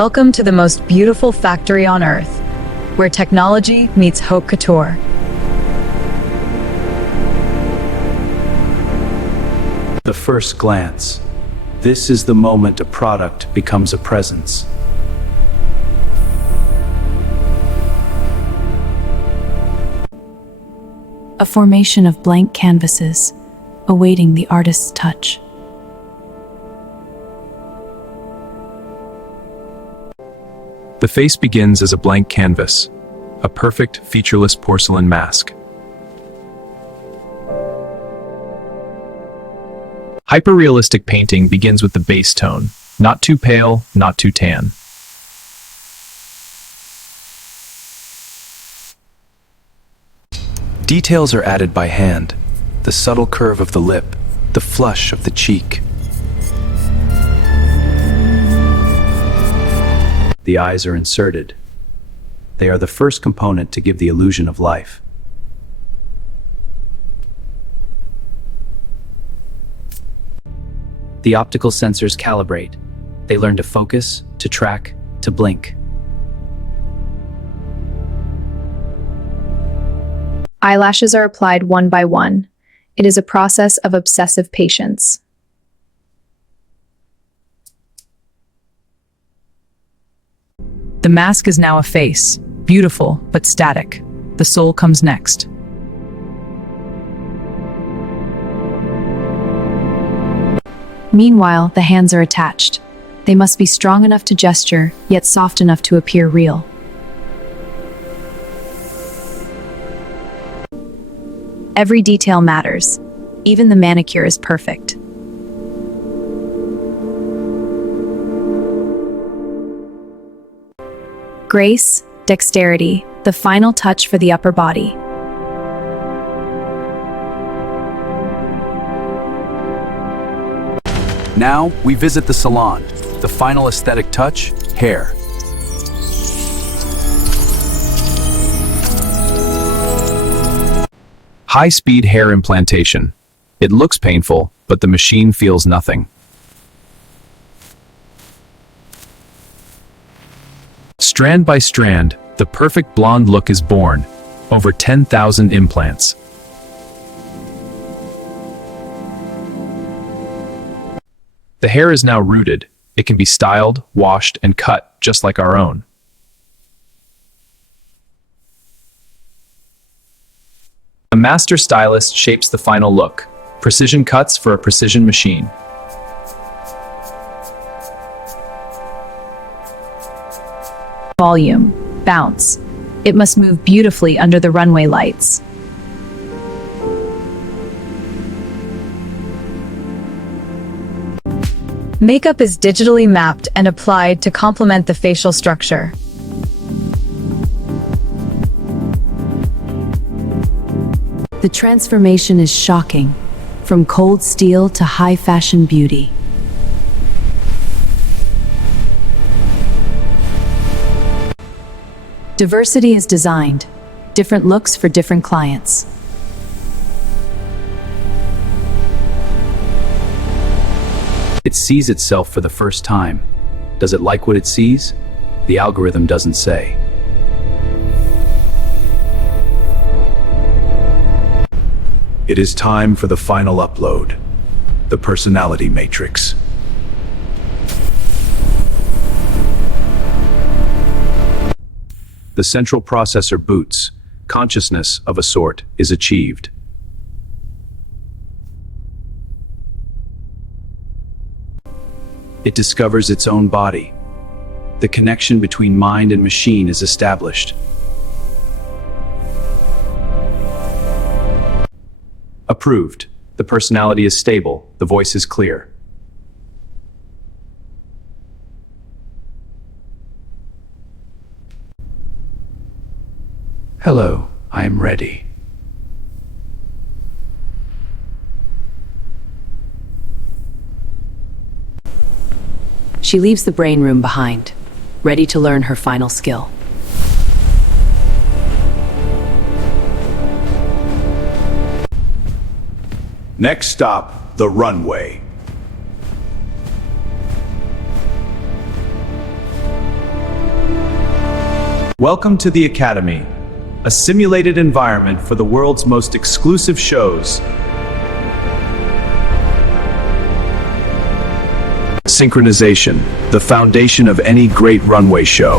Welcome to the most beautiful factory on Earth, where technology meets haute couture. The first glance. This is the moment a product becomes a presence. A formation of blank canvases, awaiting the artist's touch. The face begins as a blank canvas, a perfect, featureless porcelain mask. Hyperrealistic painting begins with the base tone, not too pale, not too tan. Details are added by hand. The subtle curve of the lip, the flush of the cheek. The eyes are inserted. They are the first component to give the illusion of life. The optical sensors calibrate. They learn to focus, to track, to blink. Eyelashes are applied one by one. It is a process of obsessive patience. The mask is now a face, beautiful but static. The soul comes next. Meanwhile, the hands are attached. They must be strong enough to gesture, yet soft enough to appear real. Every detail matters. Even the manicure is perfect. Grace, dexterity, the final touch for the upper body. Now, we visit the salon. The final aesthetic touch, hair. High-speed hair implantation. It looks painful, but the machine feels nothing. Strand by strand, the perfect blonde look is born. Over 10,000 implants. The hair is now rooted. It can be styled, washed, and cut just like our own. A master stylist shapes the final look. Precision cuts for a precision machine. Volume, bounce. It must move beautifully under the runway lights. Makeup is digitally mapped and applied to complement the facial structure. The transformation is shocking, from cold steel to high-fashion beauty. Diversity is designed, different looks for different clients. It sees itself for the first time. Does it like what it sees? The algorithm doesn't say. It is time for the final upload, the personality matrix. The central processor boots. Consciousness of a sort is achieved. It discovers its own body. The connection between mind and machine is established. Approved. The personality is stable. The voice is clear. Hello, I am ready. She leaves the brain room behind, ready to learn her final skill. Next stop, the runway. Welcome to the Academy, a simulated environment for the world's most exclusive shows. Synchronization, the foundation of any great runway show.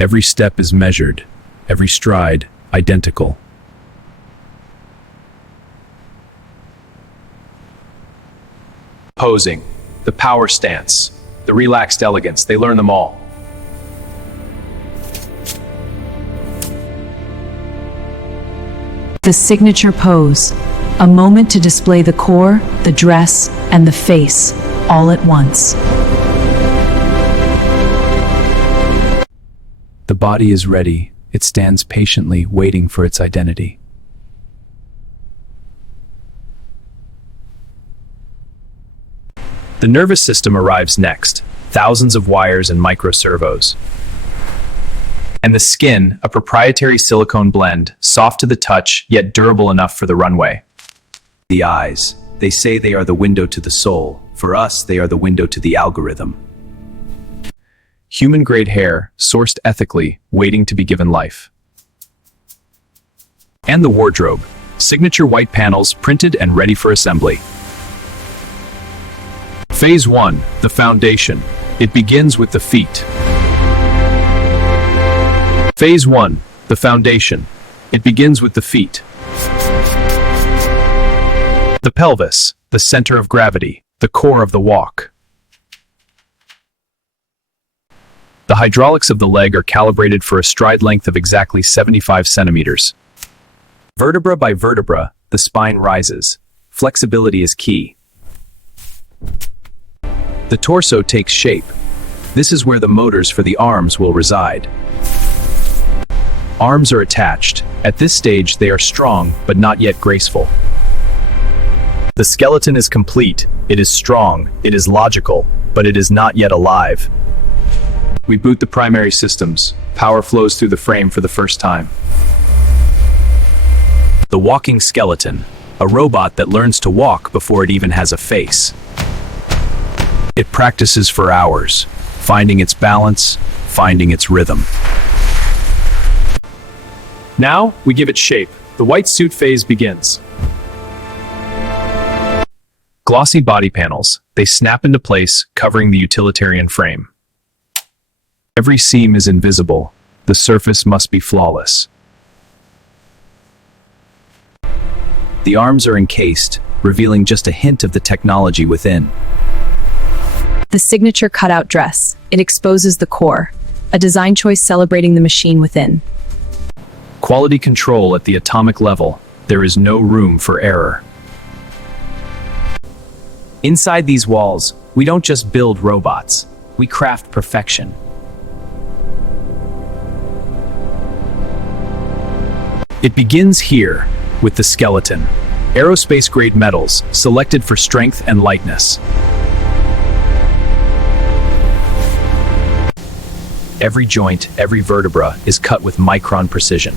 Every step is measured, every stride identical. Posing, the power stance, the relaxed elegance, they learn them all. The signature pose, a moment to display the core, the dress, and the face, all at once. The body is ready. It stands patiently, waiting for its identity. The nervous system arrives next, thousands of wires and microservos. And the skin, a proprietary silicone blend, soft to the touch, yet durable enough for the runway. The eyes, they say they are the window to the soul. For us, they are the window to the algorithm. Human-grade hair, sourced ethically, waiting to be given life. And the wardrobe, signature white panels printed and ready for assembly. Phase 1, the foundation. It begins with the feet. Phase 1, the foundation. It begins with the feet. The pelvis, the center of gravity, the core of the walk. The hydraulics of the leg are calibrated for a stride length of exactly 75 centimeters. Vertebra by vertebra, the spine rises. Flexibility is key. The torso takes shape. This is where the motors for the arms will reside. Arms are attached. At this stage, they are strong, but not yet graceful. The skeleton is complete. It is strong. It is logical, but it is not yet alive. We boot the primary systems. Power flows through the frame for the first time. The walking skeleton, a robot that learns to walk before it even has a face. It practices for hours, finding its balance, finding its rhythm. Now, we give it shape. The white suit phase begins. Glossy body panels, they snap into place, covering the utilitarian frame. Every seam is invisible. The surface must be flawless. The arms are encased, revealing just a hint of the technology within. The signature cutout dress. It exposes the core, a design choice celebrating the machine within. Quality control at the atomic level. There is no room for error. Inside these walls, we don't just build robots. We craft perfection. It begins here, with the skeleton. Aerospace-grade metals, selected for strength and lightness. Every joint, every vertebra is cut with micron precision.